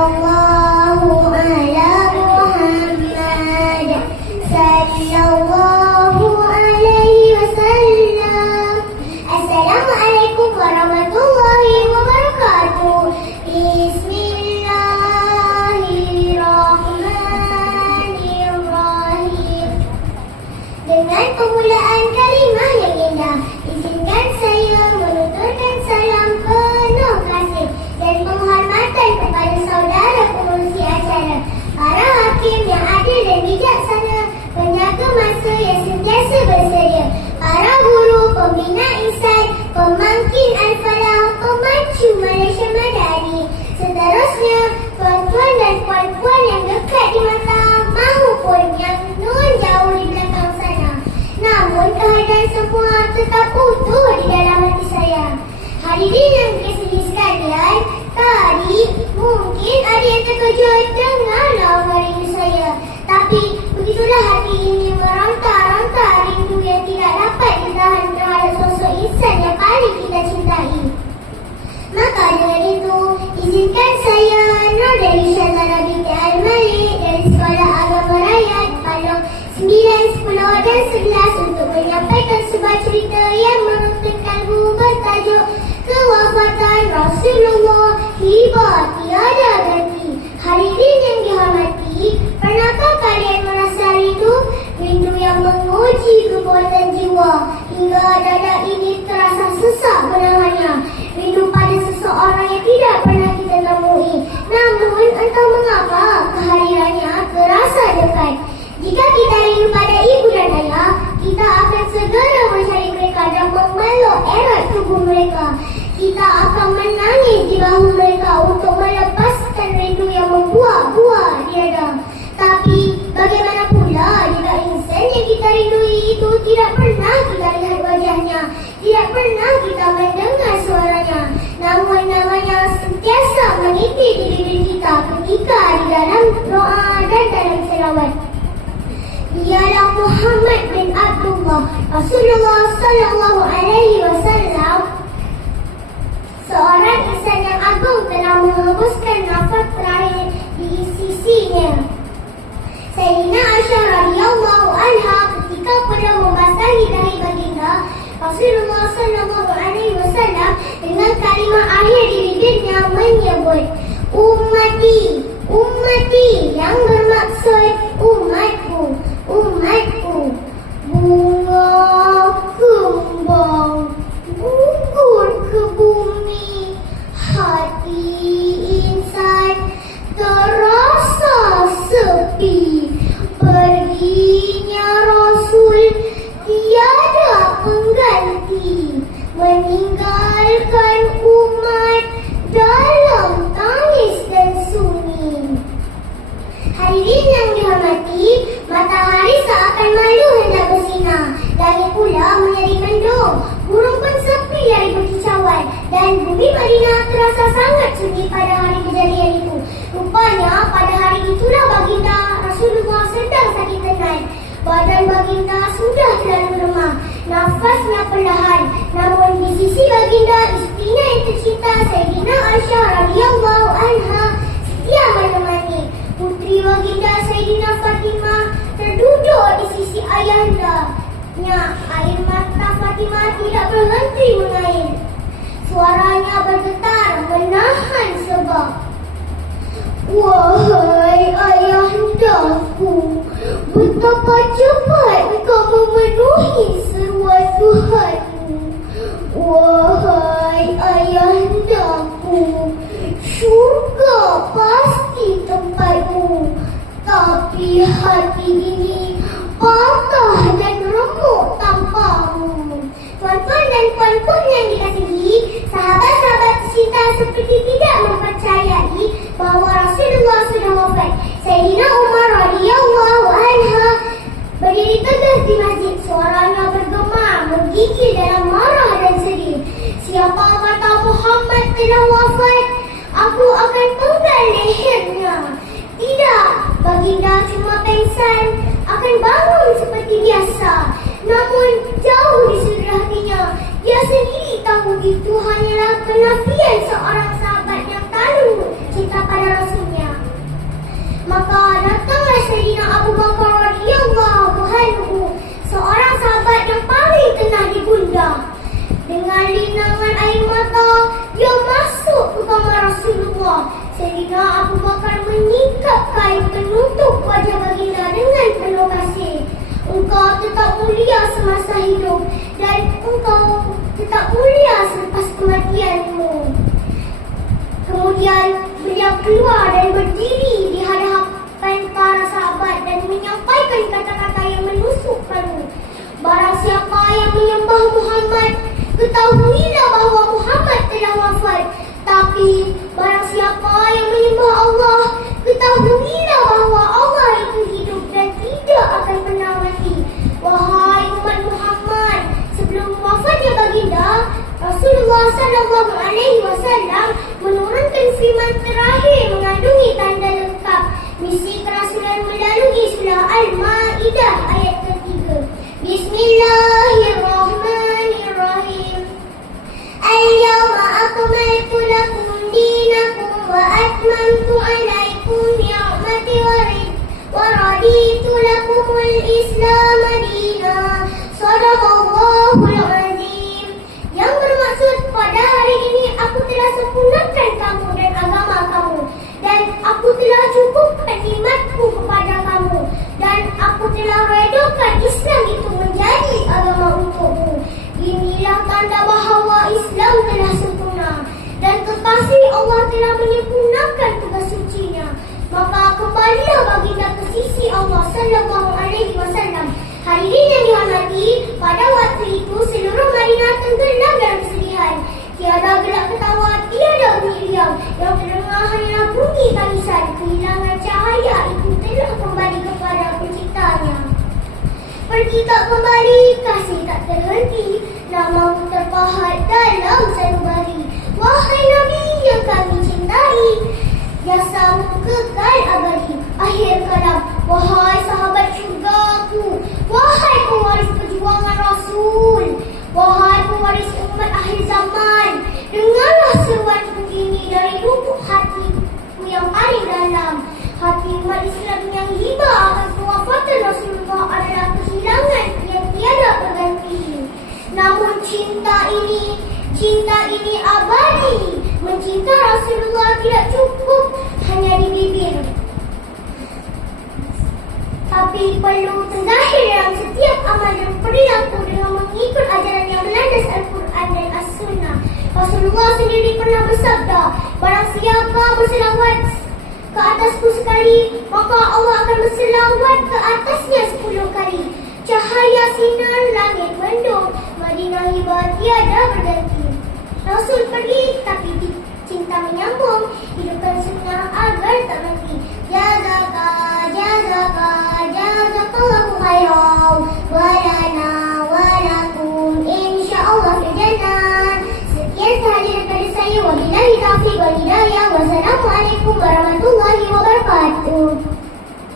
Allah tetap utuh di dalam hati saya. Hadirin yang dikasihi sekalian, tadi mungkin ada yang terkejut dengan lawan rindu saya. Tapi begitulah hati ini meronta-ronta rindu yang tidak dapat ditahan terhadap sosok insan yang paling kita cintai. Maka dengan itu, izinkan saya Nur dari Syazana binti Al-Malik dari Sekolah Agama Rakyat Palong 9, 10 dan 11 untuk menyampaikan sebuah cerita yang kalbu bertajuk Kewafatan Rasulullah Hibah Tiada Ganti tidak pernah kita mendengar suaranya, namun namanya sentiasa meniti di bibir kita ketika di dalam doa dan dalam selawat. Dialah Muhammad bin Abdullah Rasulullah sallallahu alaihi wasallam seorang insan yang agung telah menghembuskan nafas terakhir di sisinya. Sayyidina Aisyah radhiyallahu anha Dan bumi Madinah terasa sangat sunyi pada hari kejadian itu. Rupanya pada hari itulah baginda Rasulullah sedang sakit tenat. Badan baginda sudah terlalu lemah. Nafasnya perlahan. Namun di sisi baginda, istrinya yang tercinta Sayyidina Aisyah radhiyallahu anha setia menemani. Putri baginda Sayyidina Fatimah terduduk di sisi ayahnya. Nya, air mata Fatimah tidak berhenti mengalir. Suaranya bergetar menahan sebab. Wahai ayahandaku, betapa cepat kau memenuhi seruan Tuhanmu. Wahai akan menggal lehernya. Tidak, Baginda cuma pensan akan bangun seperti biasa. Namun, jauh di sudut hatinya, dia sendiri tahu itu hanyalah penafian seorang sahabat yang tahu cinta pada Rasulnya. Maka datanglah Sayyidina Abu Bakar radhiyallahu anhu, seorang sahabat yang paling tenang di bunda. Dengan linangan air mata, dia menyingkap kain penutup wajah baginda dengan penuh kasih. Engkau tetap mulia semasa hidup dan engkau tetap mulia selepas kematianmu. Kemudian beliau keluar dan berdiri di hadapan para sahabat dan menyampaikan kata-kata yang menusukkanmu. Barang siapa yang menyembah Muhammad, ketahuilah Al-Ma'idah ayat ketiga. Bismillahirrahmanirrahim. Al-Yawma akmaltu lakum dinakum wa atmantu alaikum ni'mati wa raditu lakum al-Islam dina. Sadaqallahu Azim. Yang bermaksud pada hari ini aku telah sempurnakan kamu dan agama kamu. Dan aku Inilah tanda bahawa Islam telah sempurna dan kekasih Allah telah menyempurnakan tugas sucinya. Maka kembalilah baginda ke sisi Allah Sallallahu Alaihi Wasallam. Hadirin yang dihormati, pada waktu itu seluruh Madinah tenggelam dalam kesedihan. Tiada gelak ketawa, tiada bunyi riang. Yang terdengar hanyalah bunyi tangisan. Kehilangan cahaya itu telah kembali kepada penciptanya. Pergi tak kembali, kasih tak terhenti Namamu terpahat dalam sanubari Wahai Mencinta Rasulullah tidak cukup hanya di bibir. Tapi perlu terzahir dalam setiap amal dan perilaku dengan mengikut ajaran yang melandas Al-Quran dan As-Sunnah. Rasulullah sendiri pernah bersabda, Barang siapa berselawat ke atasku sekali, maka Allah akan berselawat ke atasnya sepuluh kali. Cahaya sinar langit mendung, Madinah hibah tiada berganti. Rasul pergi tapi cinta menyambung, hidupkan sunnah agar tak mati. Jazaka, jazaka, jazakallahu khairan, walana, walakum, insyaallah fil jannah. Sekian sahaja daripada saya. Wabillahi taufiq wal hidayah. Wassalamualaikum warahmatullahi wabarakatuh.